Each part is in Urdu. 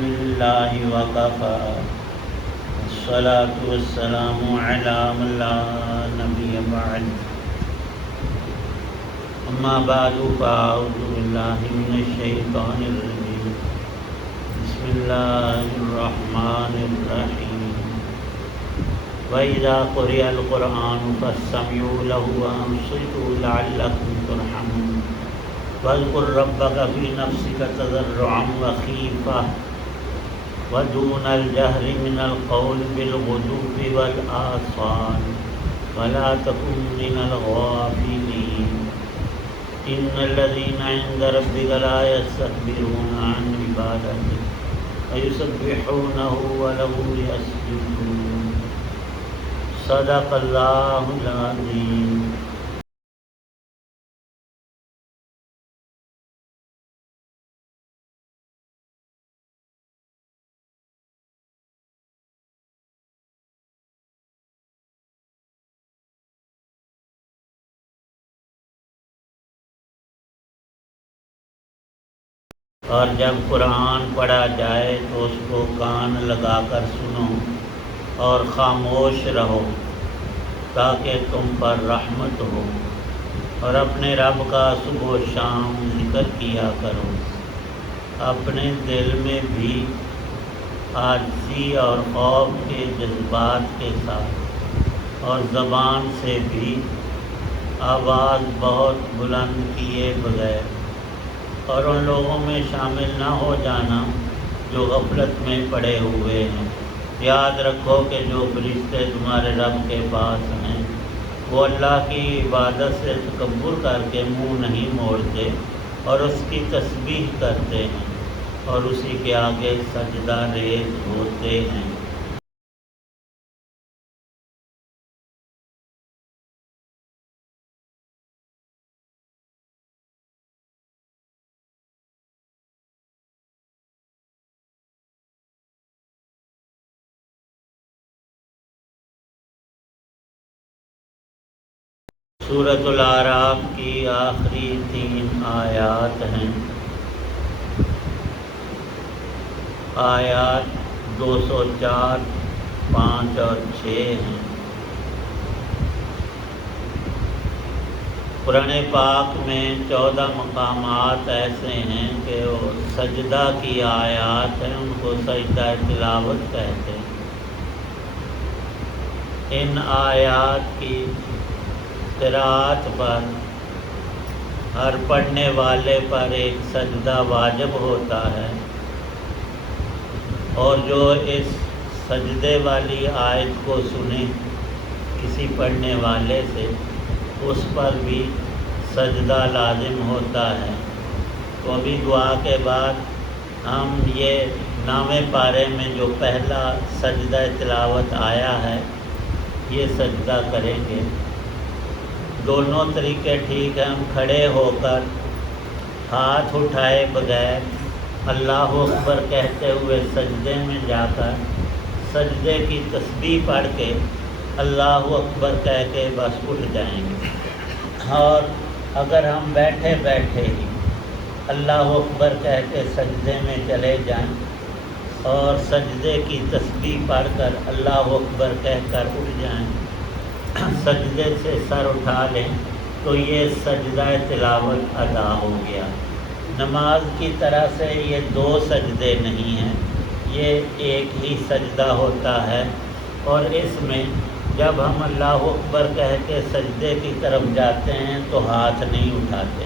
للہ وکفى والصلاة والسلام علی من لا نبی بعد اما بعد فاعوذ باللہ من الشیطان الرجیم بسم اللہ الرحمن الرحیم وَإِذَا قُرِئَ الْقُرْآنُ فَاسْتَمِعُوا لَهُ وَأَنصِتُوا لَعَلَّكُمْ تُرْحَمُونَ وَاذْكُرْ رَبَّكَ فِي نَفْسِكَ تَضَرُّعًا وَخِيفَةً وَدُونَ الْجَهْرِ مِنَ الْقَوْلِ بِالْغُدُوِّ وَالْآصَالِ وَلَا تَكُن مِّنَ الْغَافِلِينَ إِنَّ الَّذِينَ عِندَ رَبِّكَ لَا يَسْتَكْبِرُونَ عَنْ عِبَادَتِهِ وَيُسَبِّحُونَهُ وَلَهُ يَسْجُدُونَ صدق اللہ العظیم۔ اور جب قرآن پڑھا جائے تو اس کو کان لگا کر سنو اور خاموش رہو تاکہ تم پر رحمت ہو، اور اپنے رب کا صبح و شام ذکر کیا کرو، اپنے دل میں بھی عاجزی اور خوف کے جذبات کے ساتھ، اور زبان سے بھی آواز بہت بلند کیے بغیر، اور ان لوگوں میں شامل نہ ہو جانا جو غفلت میں پڑے ہوئے ہیں۔ یاد رکھو کہ جو فرشتے تمہارے رب کے پاس ہیں وہ اللہ کی عبادت سے تکبر کر کے منہ نہیں موڑتے اور اس کی تسبیح کرتے ہیں اور اسی کے آگے سجدہ ریز ہوتے ہیں۔ سورۃ الاعراف کی آخری 3 آیات ہیں۔ آیات 204، 5 اور 6 ہیں۔ قرآن پاک میں 14 مقامات ایسے ہیں کہ وہ سجدہ کی آیات ہیں، ان کو سجدہ تلاوت کہتے ہیں۔ ان آیات کی قرأت پر ہر پڑھنے والے پر ایک سجدہ واجب ہوتا ہے، اور جو اس سجدے والی آیت کو سنے کسی پڑھنے والے سے اس پر بھی سجدہ لازم ہوتا ہے۔ تو ابھی دعا کے بعد ہم یہ نامے پارے میں جو پہلا سجدہ تلاوت آیا ہے یہ سجدہ کریں گے۔ دونوں طریقے ٹھیک ہیں، ہم کھڑے ہو کر ہاتھ اٹھائے بغیر اللہ اکبر کہتے ہوئے سجدے میں جا کر سجدے کی تسبیح پڑھ کے اللہ اکبر کہہ کے بس اٹھ جائیں گے، اور اگر ہم بیٹھے بیٹھے ہی اللہ اکبر کہہ کے سجدے میں چلے جائیں اور سجدے کی تسبیح پڑھ کر اللہ اکبر کہہ کر اٹھ جائیں، سجدے سے سر اٹھا لیں تو یہ سجدہ تلاوت ادا ہو گیا۔ نماز کی طرح سے یہ 2 سجدے نہیں ہیں، یہ ایک ہی سجدہ ہوتا ہے، اور اس میں جب ہم اللہ اکبر کہہ کے سجدے کی طرف جاتے ہیں تو ہاتھ نہیں اٹھاتے،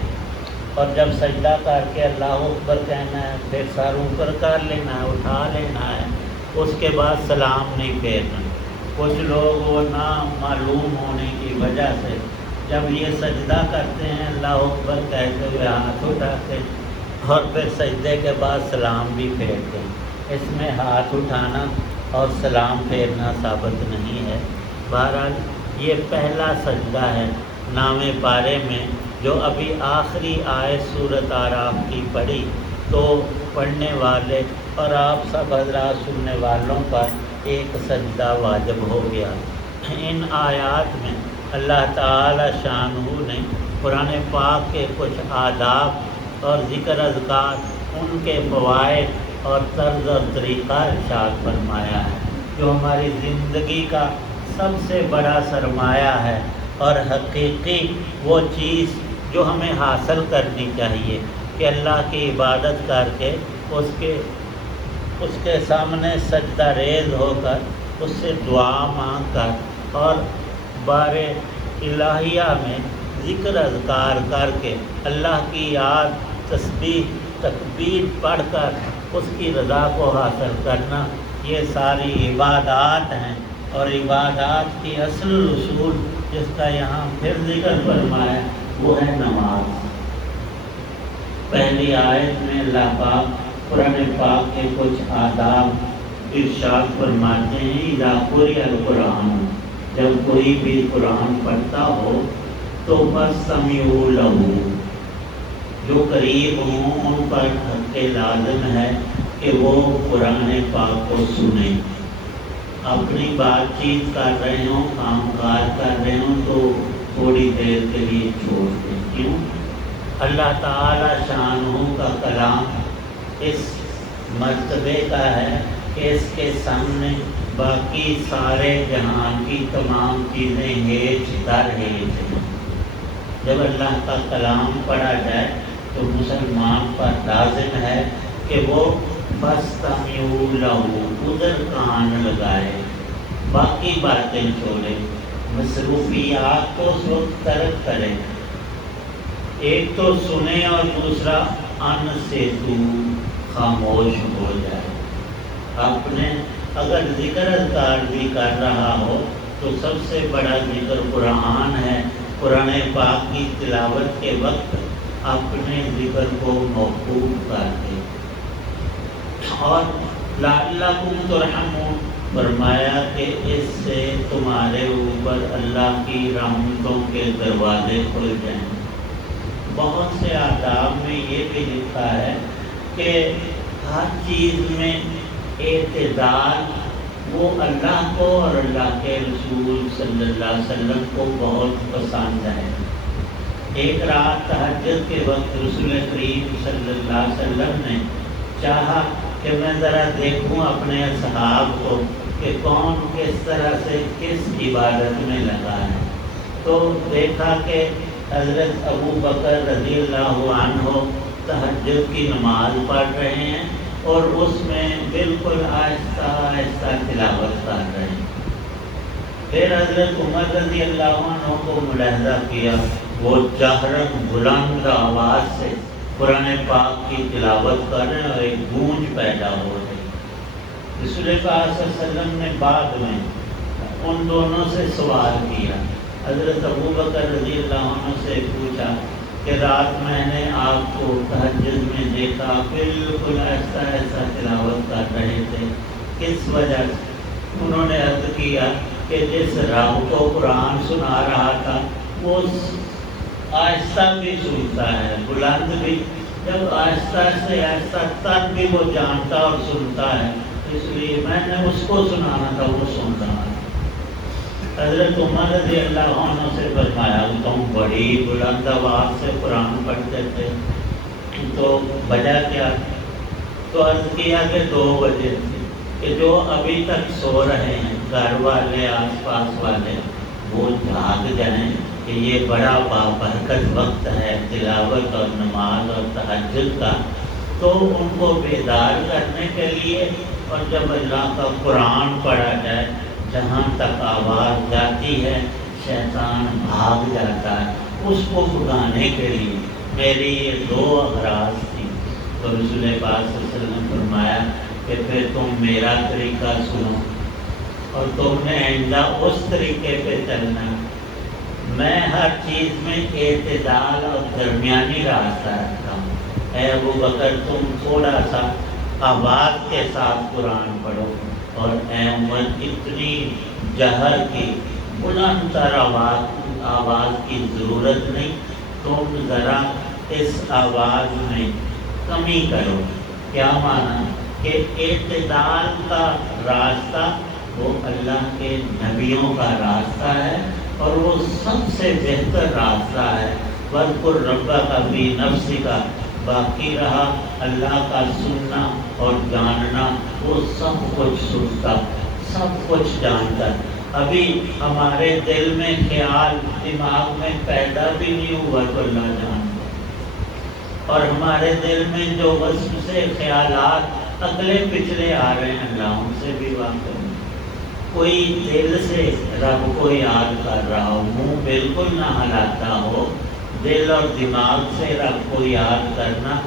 اور جب سجدہ کر کے اللہ اکبر کہنا ہے پھر سر اوپر کر لینا ہے، اٹھا لینا ہے، اس کے بعد سلام نہیں پھیرنا۔ کچھ لوگ وہ نہ معلوم ہونے کی وجہ سے جب یہ سجدہ کرتے ہیں اللہ اکبر کہتے ہوئے ہاتھ اٹھاتے اور پھر سجدے کے بعد سلام بھی پھیرتے ہیں۔ اس میں ہاتھ اٹھانا اور سلام پھیرنا ثابت نہیں ہے۔ بہرحال یہ پہلا سجدہ ہے نامے پارے میں، جو ابھی آخری آیت سورۃ اعراف کی پڑھی تو پڑھنے والے اور آپ سب حضرات سننے والوں پر ایک سجدہ واجب ہو گیا۔ ان آیات میں اللہ تعالی شانہ نے قرآن پاک کے کچھ آداب اور ذکر اذکار، ان کے فوائد اور طرز اور طریقہ ارشاد فرمایا ہے، جو ہماری زندگی کا سب سے بڑا سرمایہ ہے اور حقیقی وہ چیز جو ہمیں حاصل کرنی چاہیے کہ اللہ کی عبادت کر کے اس کے سامنے سجدہ ریز ہو کر اس سے دعا مانگ کر اور بار الہیہ میں ذکر اذکار کر کے اللہ کی یاد، تسبیح، تکبیر پڑھ کر اس کی رضا کو حاصل کرنا، یہ ساری عبادات ہیں۔ اور عبادات کی اصل اصول جس کا یہاں پھر ذکر فرمایا وہ ہے نماز۔ پہلی آیت میں اللہ پاک قرآن پاک کے کچھ آداب ارشاد فرماتے ہیں، اذا قرئ القرآن، جب کوئی بھی قرآن پڑھتا ہو تو فاستمعوا لہ، جو قریب ہوں ان پر حق لازم ہے کہ وہ قرآن پاک کو سنیں۔ اپنی بات چیت کر رہے ہوں، کام کاج کر رہے ہوں تو تھوڑی دیر کے لیے چھوڑ دیں۔ کیوں؟ اللہ تعالی شانہ کا کلام اس مرتبے کا ہے کہ اس کے سامنے باقی سارے جہان کی تمام چیزیں ہیچ در ہیچ ہیں۔ جب اللہ کا کلام پڑھا جائے تو مسلمان پر لازم ہے کہ وہ فاستمعوا لہ، ادھر کان لگائے، باقی باتیں چھوڑے، مصروفیات کو اس وقت ترک کرے۔ ایک تو سنے اور دوسرا ان سے دور خاموش ہو جائے۔ اپنے اگر ذکر اذکار بھی کر رہا ہو تو سب سے بڑا ذکر قرآن ہے، قرآن پاک کی تلاوت کے وقت اپنے ذکر کو موقوف کر دے۔ اور لعلکم ترحمون، فرمایا کہ اس سے تمہارے اوپر اللہ کی رحمتوں کے دروازے کھل جائیں۔ بہت سے آداب میں یہ بھی لکھا ہے کہ ہر چیز میں اعتدال وہ اللہ کو اور اللہ کے رسول صلی اللہ علیہ وسلم کو بہت پسند ہے۔ ایک رات تہجد کے وقت رسول کریم صلی اللہ علیہ وسلم نے چاہا کہ میں ذرا دیکھوں اپنے اصحاب کو کہ کون کس طرح سے کس عبادت میں لگا ہے، تو دیکھا کہ حضرت ابو بکر رضی اللہ عنہ تہجد کی نماز پڑھ رہے ہیں اور اس میں بالکل آہستہ آہستہ تلاوت کر رہے ہیں۔ پھر حضرت عمر رضی اللہ عنہ کو ملاحظہ کیا، وہ جہراً بلند آواز سے قرآن پاک کی تلاوت کر رہے ہیں اور ایک گونج پیدا ہو رہی۔ رسول پاک صلی اللہ علیہ وسلم نے بعد میں ان دونوں سے سوال کیا، حضرت ابو بکر رضی اللہ عنہ سے پوچھا کہ رات میں نے آپ کو تہجد میں دیکھا بالکل ایسا ایسا تلاوت کر رہے تھے، کس وجہ سے؟ انہوں نے عرض کیا کہ جس رب کو قرآن سنا رہا تھا وہ آہستہ بھی سنتا ہے، بلند بھی، جب آہستہ سے آہستہ تب بھی وہ جانتا اور سنتا ہے، اس لیے میں نے اس کو سنانا تھا، وہ سن رہا ہے۔ حضرت عمر رضی اللہ عنہ سے فرمایا، تم بڑی بلند آواز سے قرآن پڑھتے تھے تو وجہ کیا؟ تو عرض کیا کہ 2 وجہ تھی کہ جو ابھی تک سو رہے ہیں گھر والے آس پاس والے وہ جاگ جائیں کہ یہ بڑا بابرکت وقت ہے تلاوت اور نماز اور تہجد کا، تو ان کو بیدار کرنے کے لیے، اور جب اللہ کا قرآن پڑھا جائے جہاں تک آواز جاتی ہے شیطان بھاگ جاتا ہے، اس کو بھگانے کے لیے میری یہ 2 اغراض تھی۔ تو رسول پاک صلی اللہ علیہ وسلم نے فرمایا کہ پھر تم میرا طریقہ سنو اور تم نے آئندہ اس طریقے پہ چلنا۔ میں ہر چیز میں اعتدال اور درمیانی راستہ رکھتا ہوں۔ اے ابو بکر تم تھوڑا سا آواز کے ساتھ قرآن پڑھو، اور اے عمر اتنی جہر کی بلند تر آواز کی ضرورت نہیں، تم ذرا اس آواز میں کمی کرو۔ کیا معنی؟ کہ اعتدال کا راستہ وہ اللہ کے نبیوں کا راستہ ہے اور وہ سب سے بہتر راستہ ہے۔ وَاذْكُرْ رَبَّكَ فِي نَفْسِكَ، باقی رہا اللہ کا سننا اور جاننا، وہ سب کچھ سنتا، سب کچھ جانتا۔ ابھی ہمارے دل میں خیال دماغ میں پیدا بھی نہیں ہوا تو اللہ جانتا، اور ہمارے دل میں جو وصف سے خیالات اگلے پچھلے آ رہے ہیں اللہ ان سے بھی واقف ہے۔ کوئی دل سے رب کو یاد کر رہا ہو، منہ بالکل نہ ہلاتا ہو، دل اور دماغ سے رب کو یاد کرنا،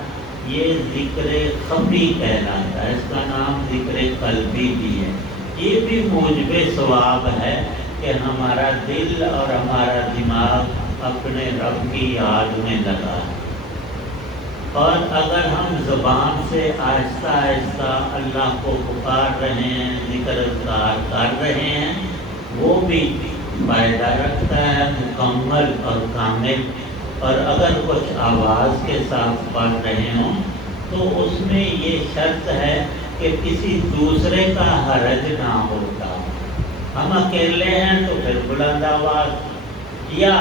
یہ ذکر خفی کہلاتا ہے، اس کا نام ذکر قلبی بھی ہے۔ یہ بھی موجب ثواب ہے کہ ہمارا دل اور ہمارا دماغ اپنے رب کی یاد میں لگا ہے۔ اور اگر ہم زبان سے آہستہ آہستہ اللہ کو پکار رہے ہیں، ذکر اذکار کر رہے ہیں، وہ بھی فائدہ رکھتا ہے مکمل اور کامل۔ اور اگر کچھ آواز کے ساتھ پڑھ رہے ہوں تو اس میں یہ شرط ہے کہ کسی دوسرے کا حرج نہ ہوتا۔ ہم اکیلے ہیں تو پھر بلند آواز، یا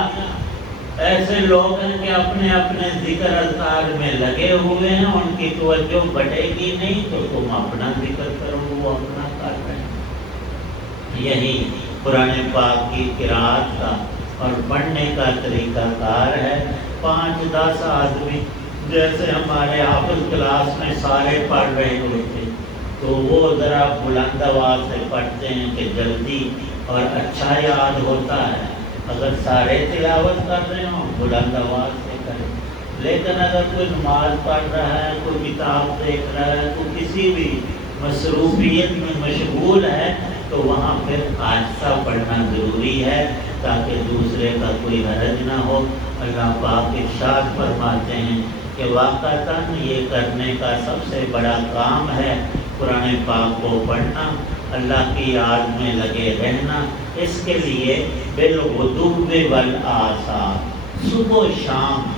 ایسے لوگ ہیں کہ اپنے اپنے ذکر اذکار میں لگے ہوئے ہیں، ان کی توجہ بٹے گی نہیں تو تم اپنا ذکر کرو، وہ اپنا کر رہے ہیں۔ یہی قرآن پاک کی قرأت کا اور پڑھنے کا طریقہ کار ہے۔ 5-10 آدمی جیسے ہمارے حافظ کلاس میں سارے پڑھ رہے ہوتے تو وہ ذرا بلند آواز سے پڑھتے ہیں کہ جلدی اور اچھا یاد ہوتا ہے۔ اگر سارے تلاوت کر رہے ہوں بلند آواز سے کریں، لیکن اگر کوئی نماز پڑھ رہا ہے، کوئی کتاب دیکھ رہا ہے، کوئی کسی بھی مصروفیت میں مشغول ہے تو وہاں پھر آہستہ پڑھنا ضروری ہے تاکہ دوسرے کا کوئی حرج نہ ہو۔ اللہ پاک ارشاد فرماتے ہیں کہ واقعتاً یہ کرنے کا سب سے بڑا کام ہے قرآن پاک کو پڑھنا، اللہ کی یاد میں لگے رہنا۔ اس کے لیے بالغدو والآصال، صبح و شام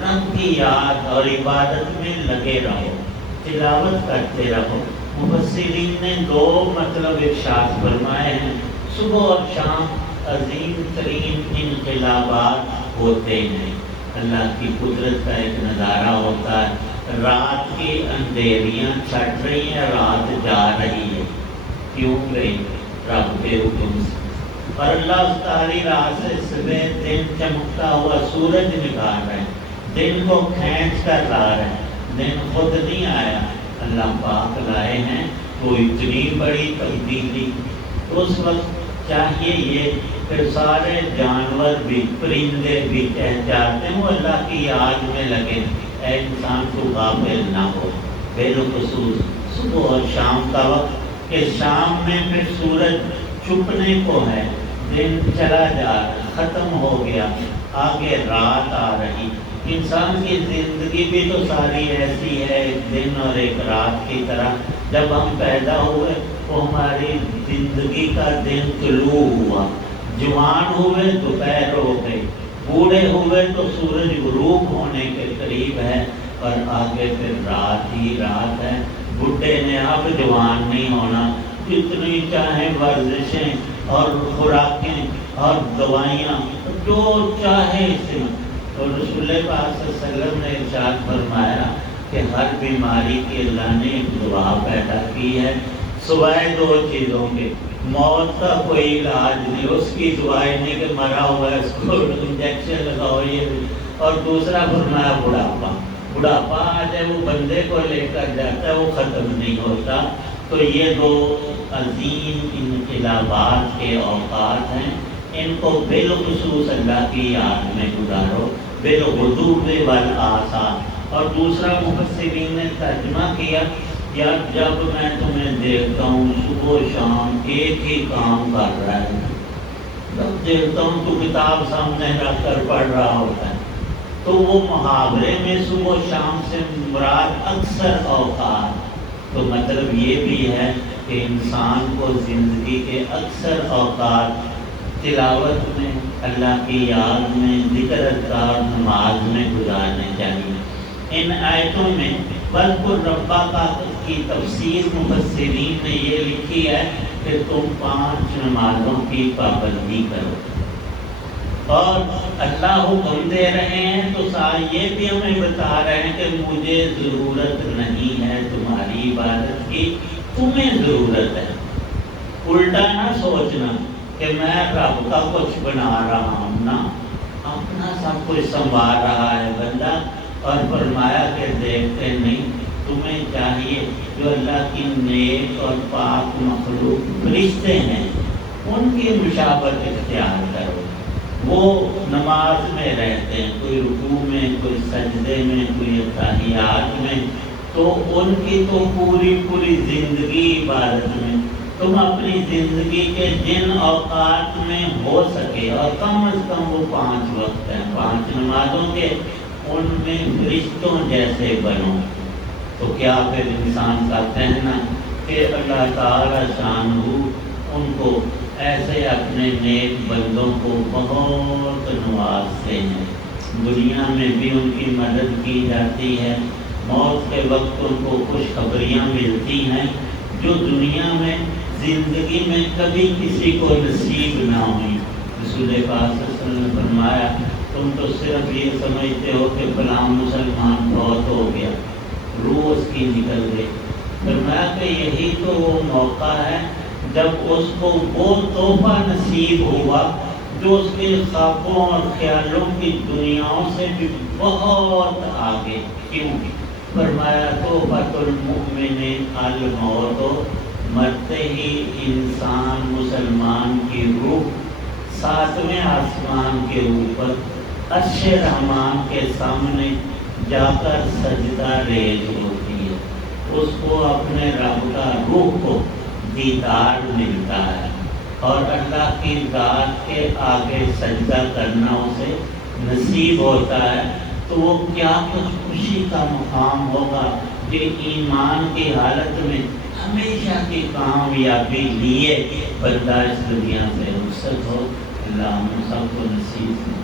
رب کی یاد اور عبادت میں لگے رہو، تلاوت کرتے رہو۔ مفسرین نے 2 مطلب ارشاد فرمائے ہیں۔ صبح اور شام عظیم ترین انقلابات ہوتے ہیں، اللہ کی قدرت کا ایک نظارہ ہوتا ہے۔ رات کی اندھیریاں چھٹ رہی ہیں، رات جا رہی ہے، کیوں گئی؟ رب کے حکم سے۔ اور اللہ تعالی رات سے صبح دن چمکتا ہوا سورج نکال رہے ہیں، دن کو کھینچ کر لا رہے ہیں، دن خود نہیں آیا، اللہ پاک لائے ہیں۔ تو اتنی بڑی تبدیلی اس وقت چاہیے یہ پھر سارے جانور بھی پرندے بھی چاہتے ہیں وہ اللہ کی یاد میں لگے، اے انسان تو غافل نہ ہو۔ بالخصوص صبح اور شام کا وقت کہ شام میں پھر سورج چھپنے کو ہے، دن چلا جا رہا، ختم ہو گیا، آگے رات آ رہی۔ انسان کی زندگی بھی تو ساری ایسی ہے، ایک دن اور ایک رات کی طرح۔ جب ہم پیدا ہوئے تو ہماری زندگی کا دن طلوع ہوا، جوان ہوئے دوپہر ہو گئی، بوڑھے ہوئے تو سورج غروب ہونے کے قریب ہے، اور آگے پھر رات ہی رات ہے۔ بڈھے نے اب جوان نہیں ہونا، جتنی چاہیں ورزشیں اور خوراکیں اور دوائیاں جو چاہے اسے۔ اور رسول پاک صلی اللہ علیہ وسلم نے ارشاد فرمایا کہ ہر بیماری کی اللہ نے ایک دوا پیدا کی ہے، سوائے 2 چیزوں کے۔ موت کا کوئی علاج نہیں، اس کی دعائیں نہیں کہ مرا ہوا ہے اس کو انجیکشن لگاؤ، یہ۔ اور دوسرا فرمایا بڑھاپا، بڑھاپا آ جائے وہ بندے کو لے کر جاتا ہے، وہ ختم نہیں ہوتا۔ تو یہ 2 عظیم انقلابات کے اوقات ہیں، ان کو بالخصوص اللہ کی یاد میں گزارو، بالغدو والآصال۔ اور دوسرا مفسرین نے ترجمہ کیا، یار جب میں تمہیں دیکھتا ہوں صبح و شام ایک ہی کام کر رہا ہے، جب دیکھتا ہوں تو کتاب سامنے رکھ کر پڑھ رہا ہوتا ہے، تو وہ محاورے میں صبح و شام سے مراد اکثر اوقات، تو مطلب یہ بھی ہے کہ انسان کو زندگی کے اکثر اوقات تلاوت میں، اللہ کی یاد میں، ذکر اذکار، نماز میں گزارنے چاہیے۔ ان آیتوں میں وَاذْكُرْ رَبَّكَ کی تفسیر مفسرین نے یہ لکھی ہے کہ تم 5 نمازوں کی پابندی کرو۔ اور اللہ حکم دے رہے ہیں تو ساتھ یہ بھی ہمیں بتا رہے ہیں کہ مجھے ضرورت نہیں ہے تمہاری عبادت کی، تمہیں ضرورت ہے۔ الٹا نہ سوچنا کہ میں رب کا کچھ بنا رہا ہوں، نا، اپنا سب کچھ سنبھال رہا ہے بندہ۔ اور فرمایا کہ دیکھتے نہیں، تمہیں چاہیے جو اللہ کی نیک اور پاک مخلوق فرشتے ہیں ان کی مشابہت اختیار کرو۔ وہ نماز میں رہتے ہیں، کوئی رکوع میں، کوئی سجدے میں، کوئی اتحیات میں، تو ان کی تو پوری پوری زندگی عبادت میں۔ تم اپنی زندگی کے جن اوقات میں ہو سکے، اور کم از کم وہ 5 وقت ہیں، 5 نمازوں کے، ان میں فرشتوں جیسے بنو۔ تو کیا پھر انسان کا کہنا کہ اللہ تعالی شان ہو ان کو ایسے اپنے نیک بندوں کو بہت نوازتے ہیں، دنیا میں بھی ان کی مدد کی جاتی ہے، موت کے وقت ان کو خوشخبریاں ملتی ہیں جو دنیا میں زندگی میں کبھی کسی کو نصیب نہ ہوئی۔ رسول پاک صلی اللہ علیہ وسلم نے فرمایا تم تو صرف یہ سمجھتے ہو کہ فلاں مسلمان بہت ہو گیا، روح اس کی نکل گئی۔ فرمایا کہ یہی تو وہ موقع ہے جب اس کو وہ تحفہ نصیب ہوا جو اس کے خوابوں اور خیالوں کی دنیاؤں سے بھی بہت آگے۔ کیوں؟ فرمایا تحفۃ المؤمن الموت، مرتے ہی انسان مسلمان کی روح 7ویں آسمان کے اوپر عرش رحمان کے سامنے جا کر سجدہ ریز ہوتی ہے، اس کو اپنے رب کا روح کو دیدار ملتا ہے، اور اللہ کی ذات کے آگے سجدہ کرنا اسے نصیب ہوتا ہے۔ تو وہ کیا کچھ خوشی کا مقام ہوگا کہ ایمان کی حالت میں ہمیشہ کی کامیابی لیے بندہ اس دنیا سے رخصت ہو۔ اللہ ہم سب کو نصیب ہو۔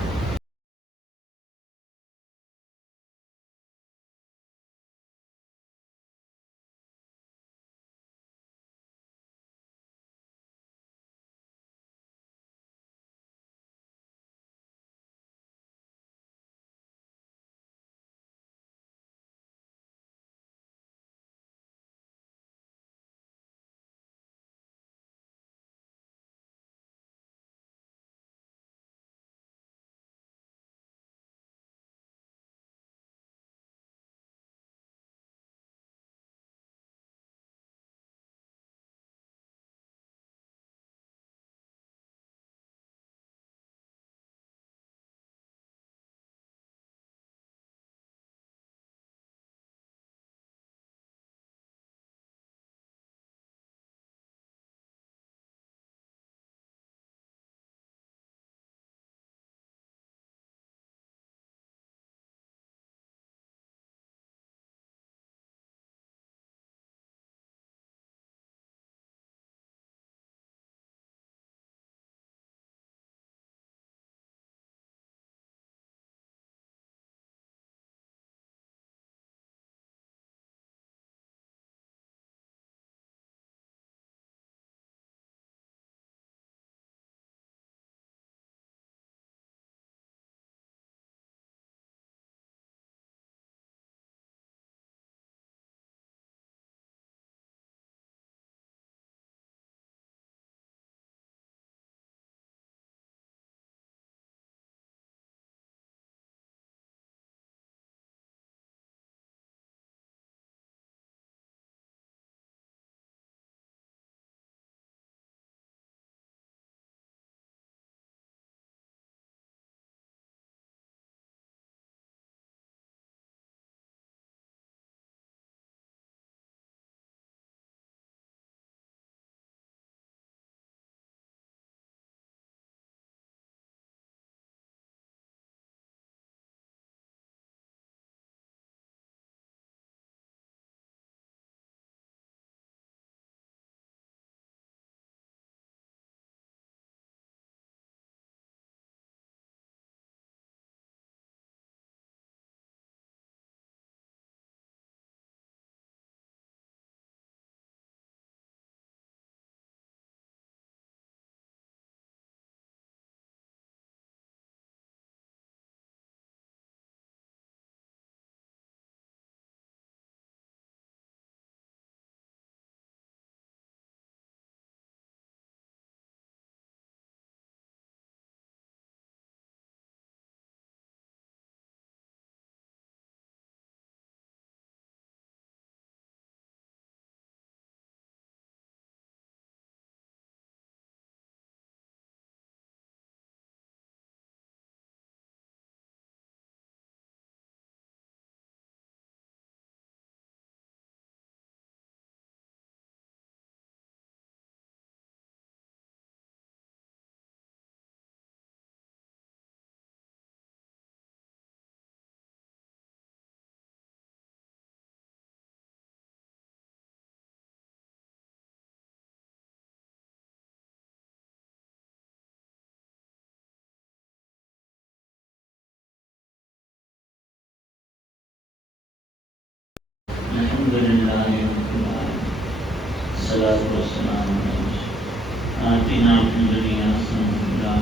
آتنا فی الدنیا حسنہ،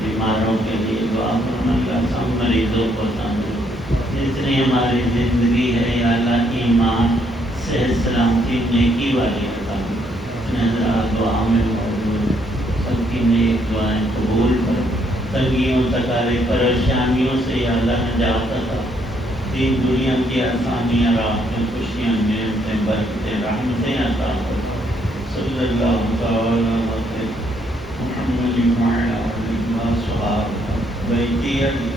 بیماروں کے لیے دعا کرنا، اللہ سب مریضوں کو تندرست، جتنی ہماری زندگی ہے یا اللہ ایمان صحت سلامتی نیکی والی عطا حضرات دعا میں موجود سب کی نیک دعائیں قبول کر، تنگیوں تکارے پریشانیوں سے یا اللہ نجات عطا، دین دنیا کی آسانیاں، راحتیں، خوشیاں، نعمتیں، برکتیں، رحمتیں عطا ہو، صلی اللہ تعالی علیہ محمد وعلی آلہ وصحبہ بیتی علی